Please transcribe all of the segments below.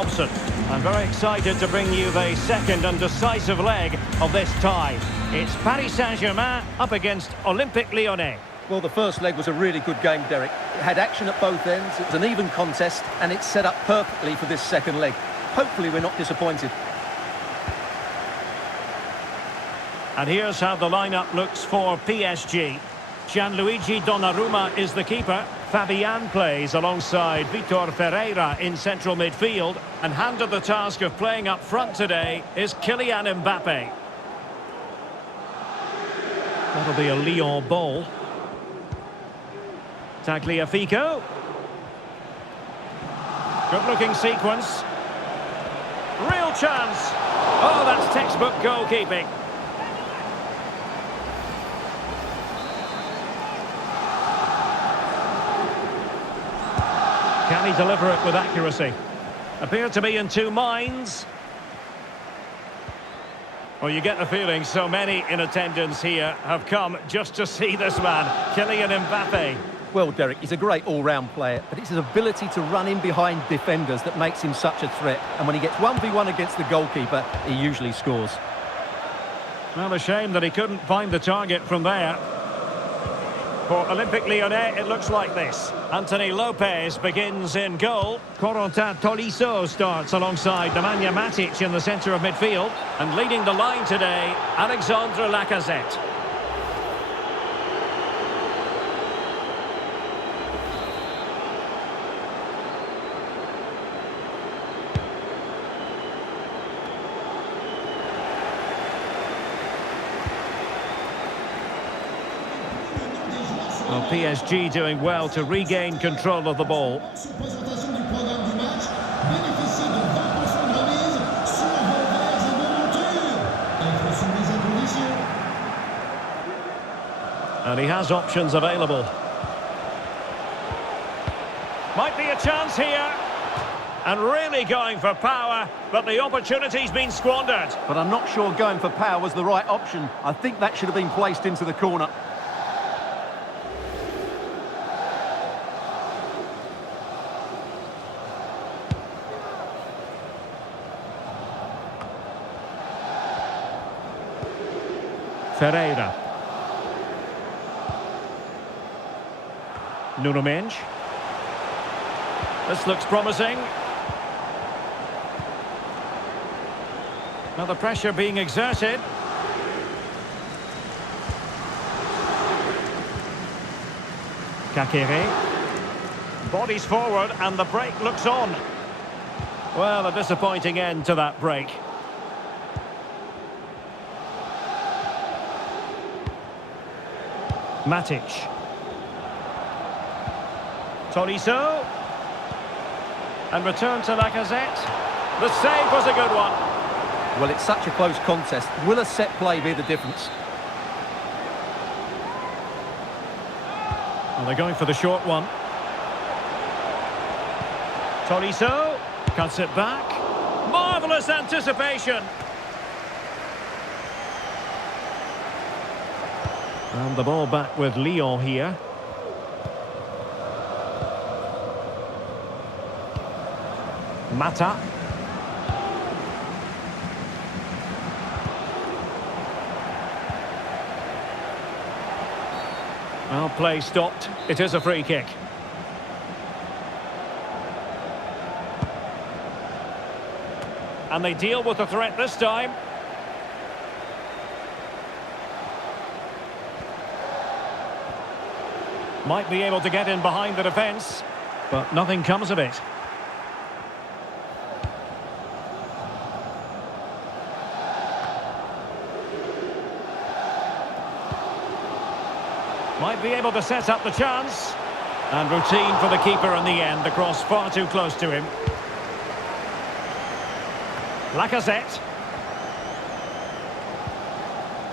Thompson. I'm very excited to bring you the second and decisive leg of this tie. It's Paris Saint-Germain up against Olympique Lyonnais. Well, the first leg was a really good game, Derek. It had action at both ends, it was an even contest, and it's set up perfectly for this second leg. Hopefully we're not disappointed. And here's how the lineup looks for PSG. Gianluigi Donnarumma is the keeper. Fabian plays alongside Vitor Ferreira in central midfield. And handed the task of playing up front today is Kylian Mbappe. That'll be a Lyon ball. Tagliafico. Good-looking sequence. Real chance. Oh, that's textbook goalkeeping. Can he deliver it with accuracy? Appear to be in two minds. Well, you get the feeling so many in attendance here have come just to see this man, Kylian Mbappe. Well, Derek, he's a great all-round player, but it's his ability to run in behind defenders that makes him such a threat. And when he gets 1v1 against the goalkeeper, he usually scores. Well, a shame that he couldn't find the target from there. For Olympique Lyonnais, it looks like this. Anthony Lopez begins in goal. Corentin Tolisso starts alongside Nemanja Matic in the centre of midfield. And leading the line today, Alexandre Lacazette. Well, PSG doing well to regain control of the ball. And he has options available. Might be a chance here. And really going for power, but the opportunity's been squandered. But I'm not sure going for power was the right option. I think that should have been placed into the corner. Ferreira. Nuno Mendes. This looks promising. Now the pressure being exerted. Kakere. Bodies forward and the break looks on. Well, a disappointing end to that break. Matic. Tolisso. And return to Lacazette. The save was a good one. Well, it's such a close contest. Will a set play be the difference? Well, they're going for the short one. Tolisso. Cuts it back. Marvellous anticipation. And the ball back with Lyon here. Mata. Well, play stopped. It is a free kick. And they deal with the threat this time. Might be able to get in behind the defence, but nothing comes of it. Might be able to set up the chance. And routine for the keeper in the end. The cross far too close to him. Lacazette.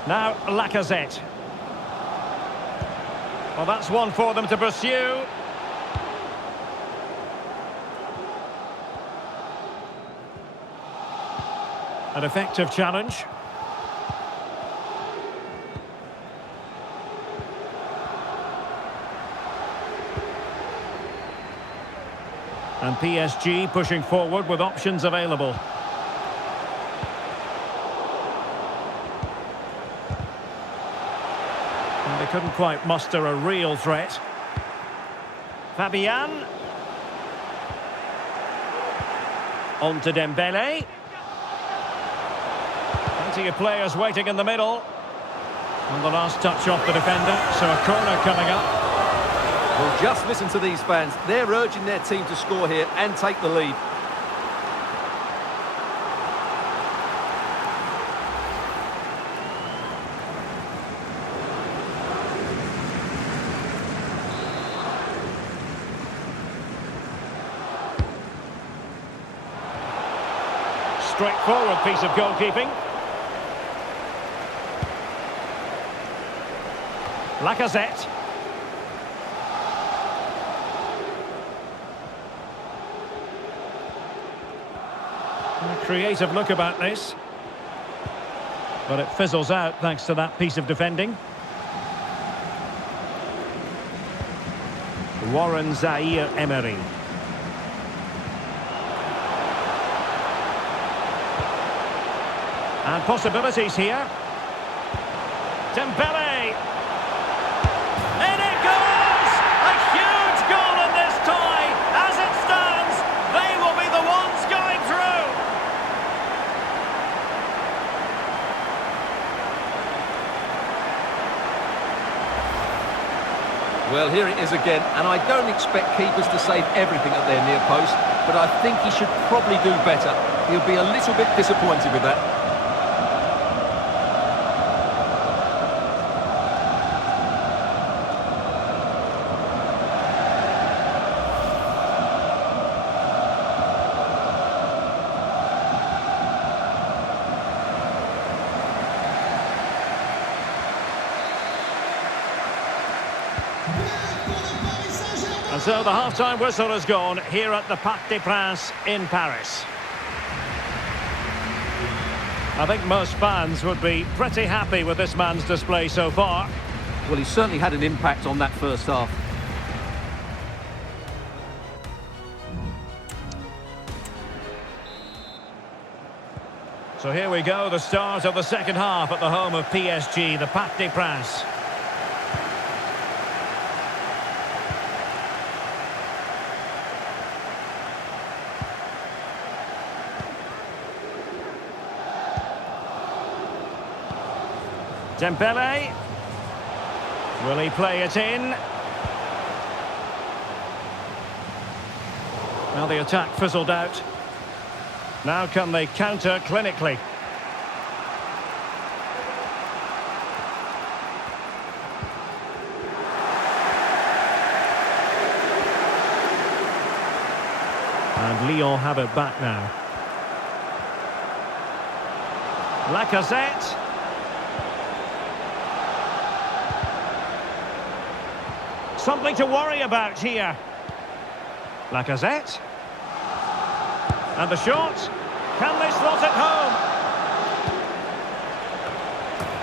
Now Lacazette. Well, that's one for them to pursue. An effective challenge. And PSG pushing forward with options available. And they couldn't quite muster a real threat. Fabian. On to Dembele. Plenty of players waiting in the middle. And the last touch off the defender, so a corner coming up. Well, just listen to these fans. They're urging their team to score here and take the lead. Straightforward piece of goalkeeping. Lacazette. A creative look about this. But it fizzles out thanks to that piece of defending. Warren Zaïre-Emery. And possibilities here. Dembele. And it goes! A huge goal in this tie. As it stands, they will be the ones going through. Well, here it is again, and I don't expect keepers to save everything at their near post, but I think he should probably do better. He'll be a little bit disappointed with that. And so the half-time whistle has gone here at the Parc des Princes in Paris. I think most fans would be pretty happy with this man's display so far. Well, he's certainly had an impact on that first half. So here we go, the start of the second half at the home of PSG, the Parc des Princes. Dembele. Will he play it in? Well, the attack fizzled out. Now can they counter clinically? And Lyon have it back now. Lacazette. Something to worry about here. Lacazette. And the shot. Can they slot it home?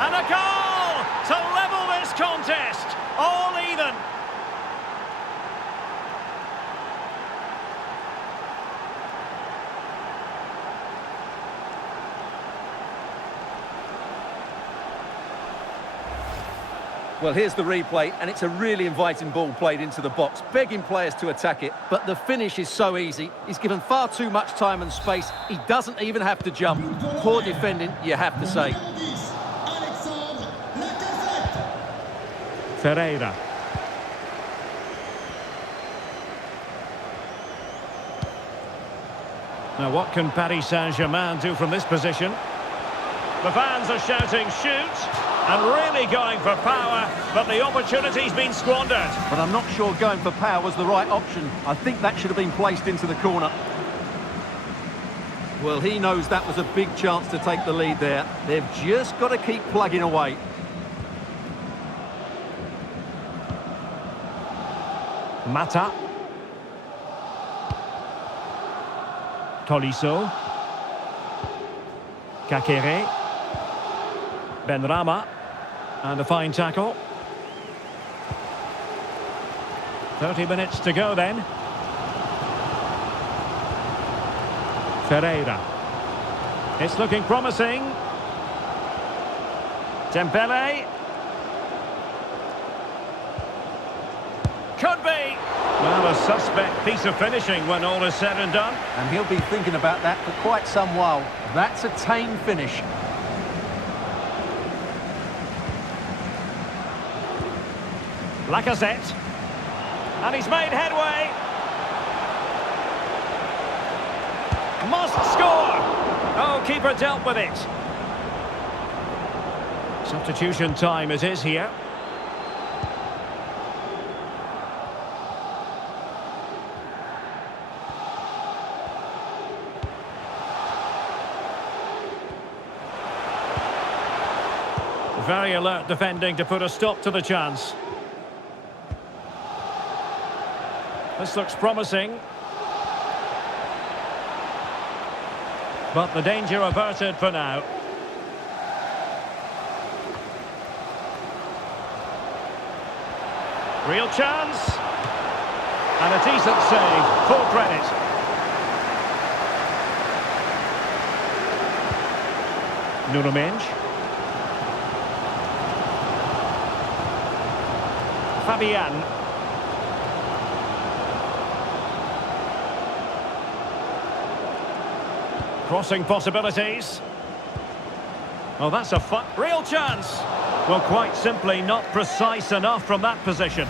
And a goal to level this contest. All even. Well, here's the replay, and it's a really inviting ball played into the box, begging players to attack it, but the finish is so easy. He's given far too much time and space. He doesn't even have to jump. Poor defending, you have to say. Ferreira. Now, what can Paris Saint-Germain do from this position? The fans are shouting, shoot! And really going for power, but the opportunity's been squandered. But I'm not sure going for power was the right option. I think that should have been placed into the corner. Well, he knows that was a big chance to take the lead there. They've just got to keep plugging away. Mata. Tolisso. Kakere. Benrahma. And a fine tackle. 30 minutes to go then. Ferreira. It's looking promising. Dembele. Could be. Well, a suspect piece of finishing when all is said and done. And he'll be thinking about that for quite some while. That's a tame finish. Lacazette. And he's made headway. Must score. Oh, keeper dealt with it. Substitution time it is here. Very alert defending to put a stop to the chance. This looks promising. But the danger averted for now. Real chance. And a decent save. Full credit. Nuno Mendes. Fabian. Crossing possibilities. Oh, that's a real chance. Well, quite simply not precise enough from that position.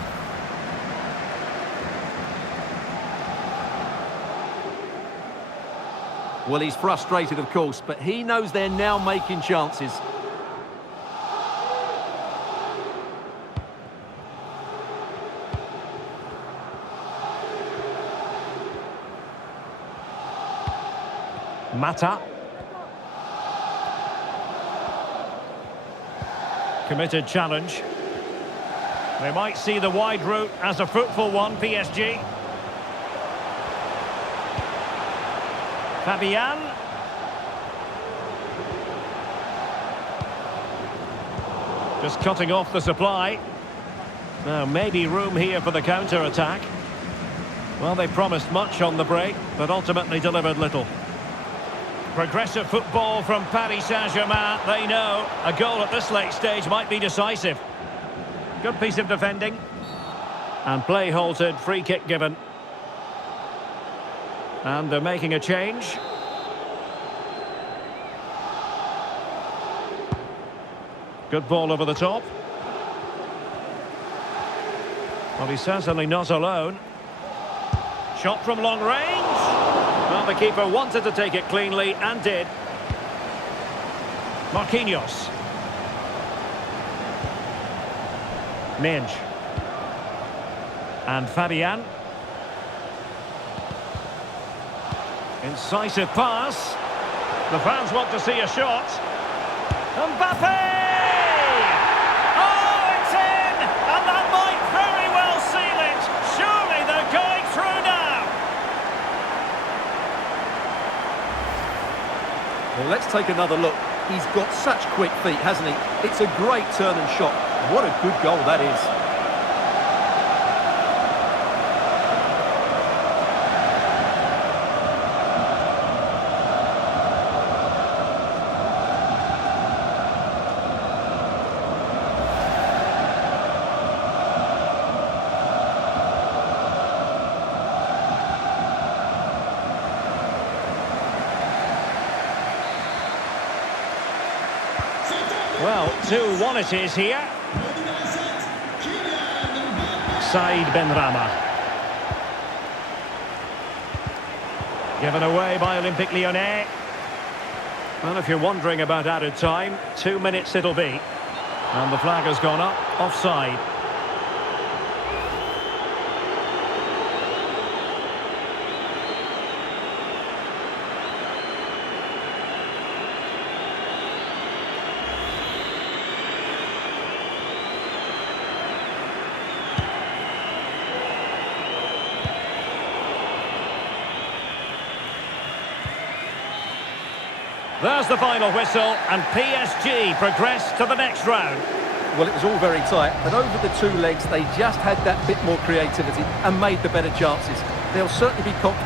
Well, he's frustrated, of course, but he knows they're now making chances. Mata. Committed challenge. They might see the wide route as a fruitful one, PSG. Fabian. Just cutting off the supply. Now, maybe room here for the counter-attack. Well, they promised much on the break, but ultimately delivered little. Progressive football from Paris Saint-Germain. They know a goal at this late stage might be decisive. Good piece of defending. And play halted, free kick given. And they're making a change. Good ball over the top. Well, he's certainly not alone. Shot from long range. Well, the keeper wanted to take it cleanly and did. Marquinhos. Minge. And Fabian. Incisive pass. The fans want to see a shot. Mbappe! Oh, it's in! And that might very well seal it. Surely they're going through now. Well, let's take another look. He's got such quick feet, hasn't he? It's a great turn and shot. What a good goal that is. Well, 2-1 it is here. Saïd Benrahma. Given away by Olympique Lyonnais. Well, if you're wondering about added time, 2 minutes it'll be. And the flag has gone up, offside. There's the final whistle, and PSG progress to the next round. Well, it was all very tight, but over the two legs, they just had that bit more creativity and made the better chances. They'll certainly be confident.